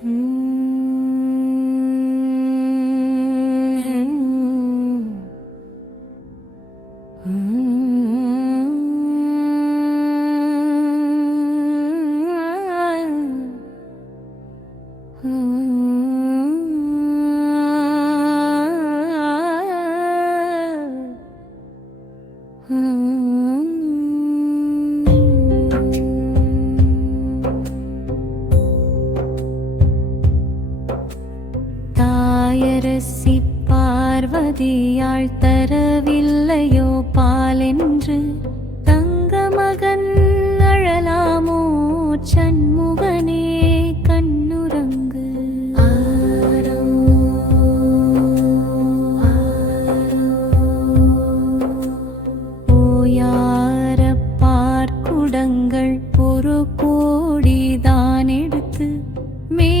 Hmm. ஆதியாள் தரவில்லையோ பாலென்று தங்க மகன் அழலாமோ சண்முகனே கண்ணுரங்கு ஓயார பார்க்குடங்கள் ஒரு கோடிதான் எடுத்து மே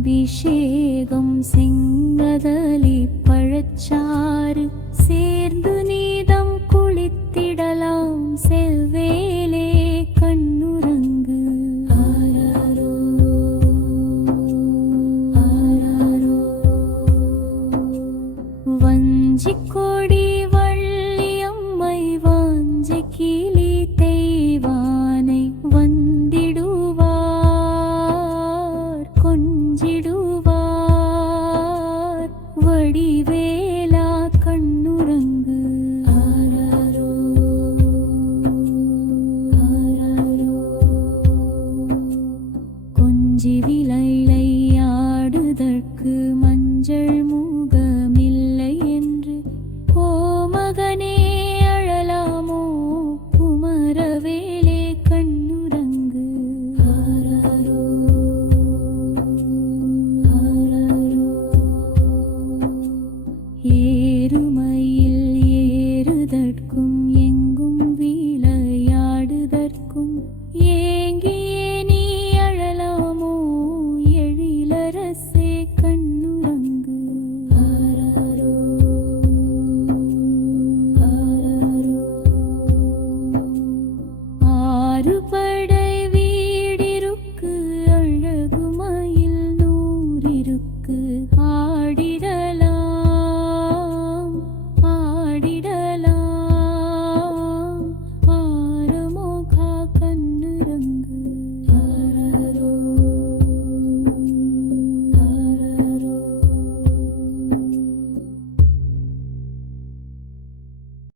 அபிஷேகம் செங்கதலி பழச்சாறு சேர்ந்து நீதம் குளித்திடலாம் செவ்வேலே கண்ணுறங்கு. ஆராரோ ஆராரோ. நெஞ்சி விளையாடுதற்கு மஞ்சள் மூகமில்லை என்று. ஓ மகனே அழலாமோ? குமரவேலே கண்ணுரங்கு ஏறும